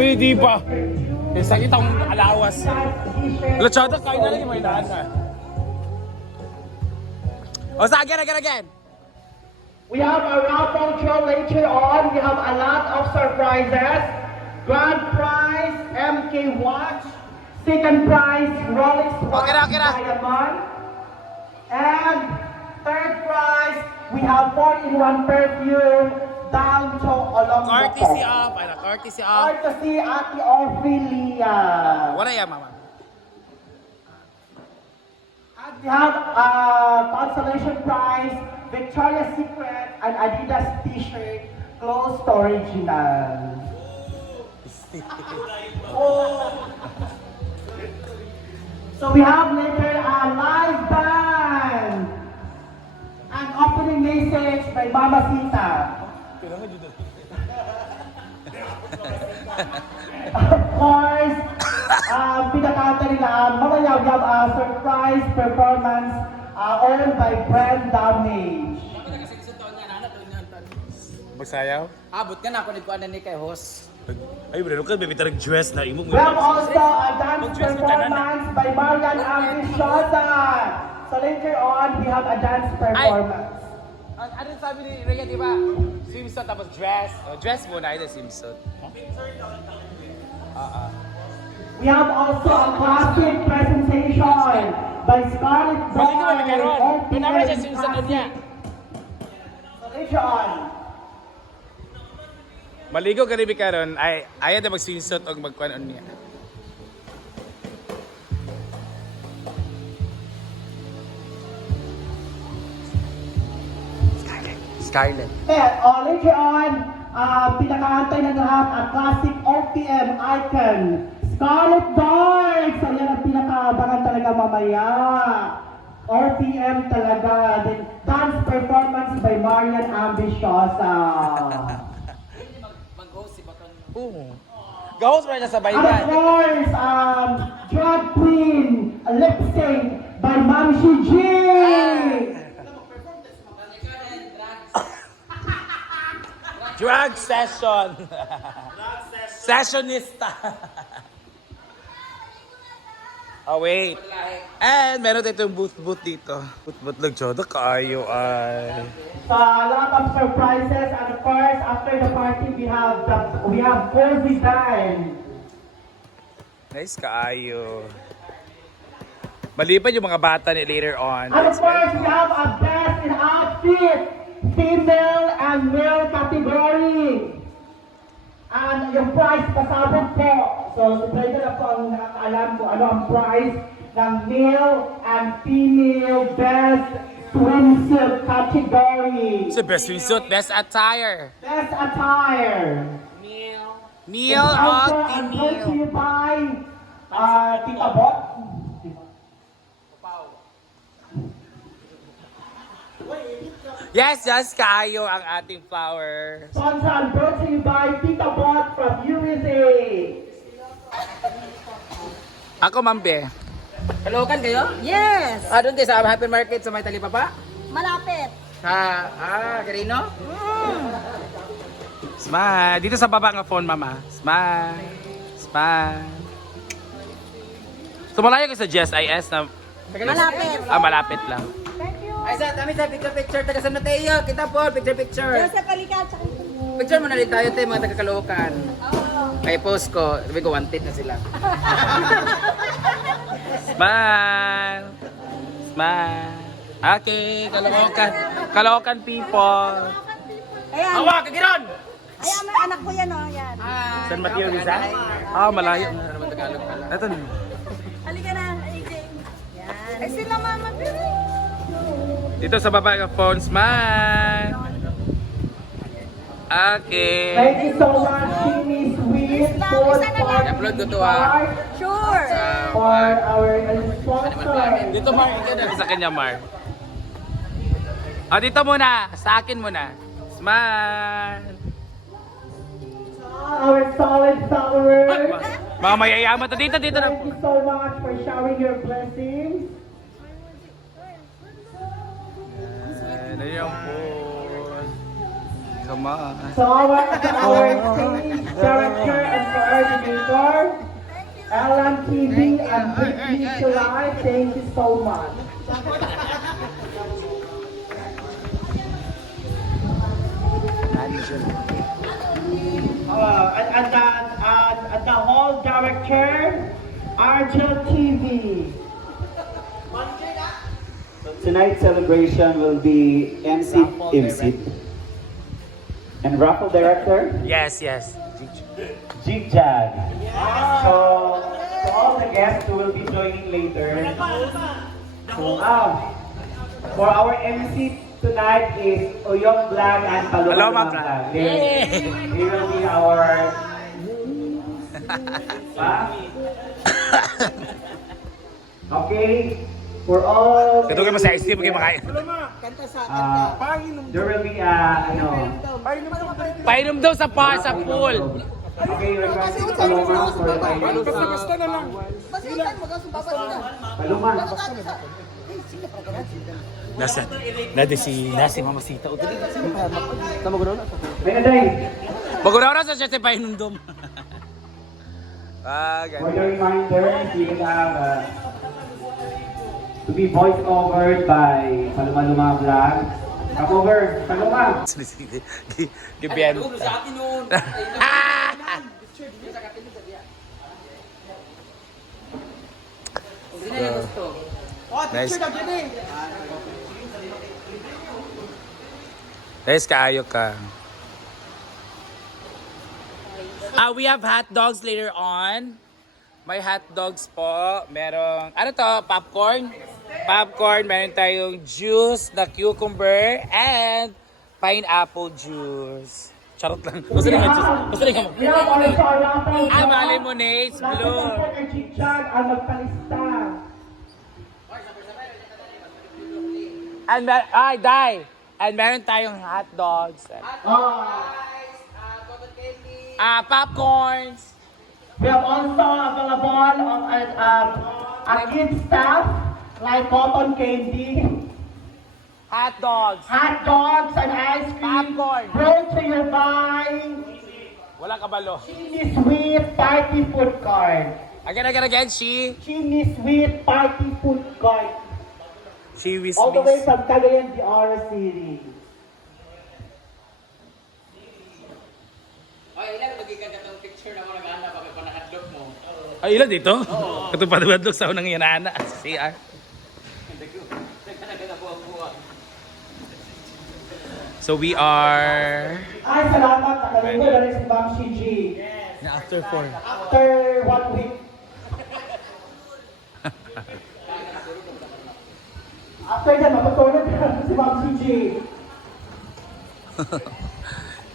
Kami di ba? Eh, sakit akong alawas. Lachada, kain na lang yung may daan na. O sa again, again, again. We have a raffle draw later on. We have a lot of surprises. Grand prize, MK Watch. Second prize, Rolex Watch Okay okay. Diamond. And third prize, we have 4-in-1 perfume down to Olongapo. Courtesy of, ano, courtesy of. Courtesy Ate Ophelia. Wala yan, mama. And we have a consolation prize, Victoria's Secret, and Adidas T-shirt, close to original. So we have later a live band and opening message by Mama Sita. Of course, uh, pinakanta nila, mamaya we have a surprise performance uh, owned by Brand Damage. Magsayaw? Abot ka na ako ni kuan ni kay host. Ay, bro, ka, baby, tarag dress na imo. We have also a dance Mag-dress ka tanan na. performance by Marian Ambiciosa. So later on, we have a dance performance. Ano ano sabi ni Rhea, di ba? Swimsuit tapos dress. Oh, dress muna, ito swimsuit. We have also a classic presentation by Scarlett Balik ko, may Doyle. karon. OPM Pinama siya swimsuit niya. So later on, Maligo ka rin karon ay ayaw na mag-swimsuit o magkuhan on niya. Scarlett. Then, uh, later on, uh, pinakahantay ng lahat ang classic OPM icon, Scarlet Dark! So yan ang pinakaabangan talaga mamaya. RPM talaga. Then, dance performance by Marian Ambiciosa. Mag-host si Baton. Oo. Ba niya sa And of course, um, drag queen, lip sync by Ma'am Shiji! Drag session. Sessionista. oh, wait. And meron dito yung booth-booth dito. Booth-booth lang Jodo. Kaayo ay. So a lot of surprises and of course after the party we have the we have cozy time. Nice kaayo. Maliban yung mga bata ni later on. And of course we have a best in outfit, female and male category. And yung price pasabog po. So supply na po ang nakakaalam kung ano ang price ng male and female best swimsuit category. So best swimsuit, best attire. Best attire. Meal It's o also brought to meal. you by uh, Tita Bot. Yes, yes, kaayo ang ating flower. Sponsored brought to you by Tita Bot from USA. Ako, Mambe. Kalokan kayo? Yes! Ah, doon kayo sa Happy Market sa may talipapa? Malapit! Sa, ah, Karino? Smile. Dito sa baba nga phone, mama. Smile. Smile. So, malayo ka sa GSIS na Malapit! ah, malapit lang. Ay, sa kami sa picture-picture, taga San Mateo. Kita po, picture-picture. Joseph Palikat, tsaka Picture mo na rin tayo, tayo mga taga Kalokan. Oo. Kay post ko, sabi ko, wanted na sila. Smile. Smile. Okay, Kalokan. Kalokan people. Ayan! Awa, kagiron! Ayan, may anak ko yan, oh. Yan. San Mateo, Rizal? Ah, malayo. Ano naman Tagalog pala? Ito na. Halika na, AJ. Yan. Ay, sila mama. Dito sa baba ng phone, smile. Okay. Thank you so much, Kimi Sweet, Food I-upload ko to, ah. Sure! for our sponsor. Dito, Mar. Ikaw na sa kanya, Mar. Ah, dito muna. Sa akin muna. Smile. Our solid followers. Mga mayayaman to. Dito, dito na. Thank you so much for showering your blessings. Ano yung po? Come on. So our, our stage director and coordinator, Ellen TV and Brittany July, thank you so much. Uh, and, and, the, and, and the hall director, Argel TV. Tonight's celebration will be MC MC and raffle director Yes, yes. Jig Jag. So, to all the guests who will be joining later. So, ah, for our MC tonight is Oyong Vlog and Paloma. Vlog. They, they will be our okay, for all Ito kayo sa ice cream, kayo makain. Ah, there will be uh, ano, Painom daw sa par, sa pool. okay, requesting Paloma for timing. Basta yung mo, kasi baba na. Paloma. Nasa, nade si, nasi mamasita. O, dali. May naday. Maguraw sa siya sa painom dom. Ah, For the reminder, we will have uh, to be voice overed by Paloma Luma Vlog. Come over, Paloma. Gibiyenta. Sa atin noon. Gusto. Nice. Nice kaayo ka. Ah, we have hot dogs later on. May hot dogs po. Merong, ano to, popcorn? Popcorn, meron tayong juice na cucumber and pineapple juice. Charot lang. Gusto naman juice. Gusto naman. We have also a raffle Ah, mga lemonades, blue. ang. And mer- ay, die. And meron tayong hot dogs. Ah, Ah, popcorns. we have also available on uh, um, a kids stuff like cotton candy, Hot dogs. hot dogs and ice cream. Popcorn. Brought to you by Wala kabalo. Chini Sweet Party Food Card. Again, again, again. She. Chini Sweet Party Food Card. She with All the way from Cagayan de Oro City. Ay, ilan magiging katong picture na mo nag-anak pag panahadlok mo. Ay, ilan dito? Ito pa dumadlok sa unang yanana. Sa CR. So we are... Ay, salamat. Nakalimutan na rin si Ma'am Shiji. After four. After one week. After that, mapatulog na si Ma'am Shiji.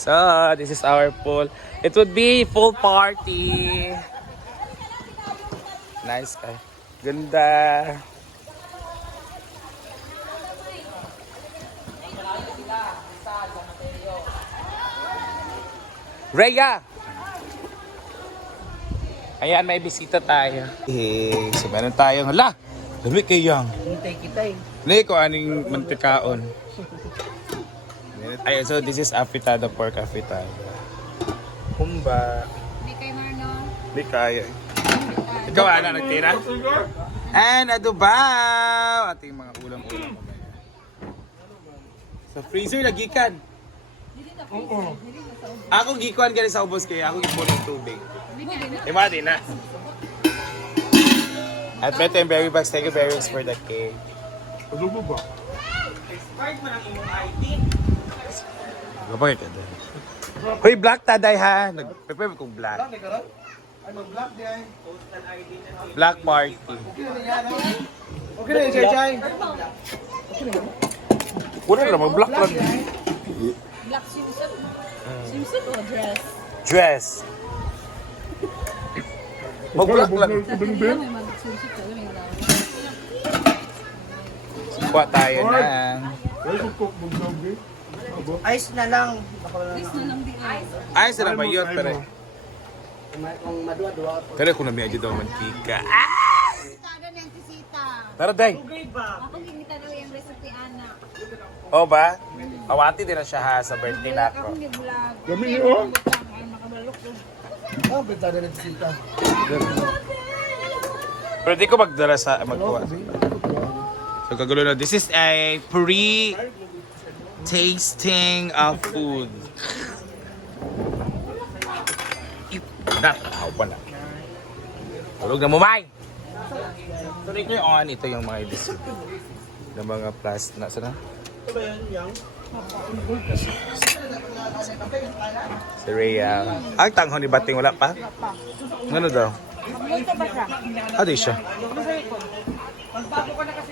So, this is our pool. It would be full party. Nice guy. Ganda. Rhea! Ayan, may bisita tayo. Eh, so meron tayong, hala, dami kayang. Hintay kita eh. Hindi ko aning mantikaon. Ay, so this is afritada pork afritada. Kumba. Hindi kay Marno. Hindi kaya. Ikaw ano, nagtira? And adobaw! Ating mga ulam-ulam. Sa freezer, nagikan. Ako gikuan ka sa ubos kaya ako gipuno ng tubig. Eh, mati na. At beto yung berry bags. Thank you very much for the cake. Kapag ka doon. Hoy, black taday ha. Nag-prepare kong black. Black party. Okay na, Jai Jai. Wala na, mag-black lang. Black swimsuit. Swimsuit o dress? Dress. Mag-black lang. May mag-swimsuit ka. May lang. Kuha tayo ng... Ice na lang. Please na lang di ay. Ay, sila ba yun? Pero, Kung madua-dua. pero kung namiya dyan daw mantika. Tisita. Pero day, Ako daw yung recipe ana. oh ba? Awati din na siya ha sa birthday na ako. Ako hindi vlog. Kami yun. Makabalok ko. Ah, benta na nagsita. Pero di ko magdala sa magkuha. So kagulo na. This is a pre tasting of food. Na, tao pa na. Tulog na mo, May! Tuloy ko on. Ito yung mga ibis. Ng mga plus na. Sana? Si Rhea. Ay, tanghon ni Bating wala pa? Ano daw? Ito ba siya? Ah, di siya. Magbago ko na kasi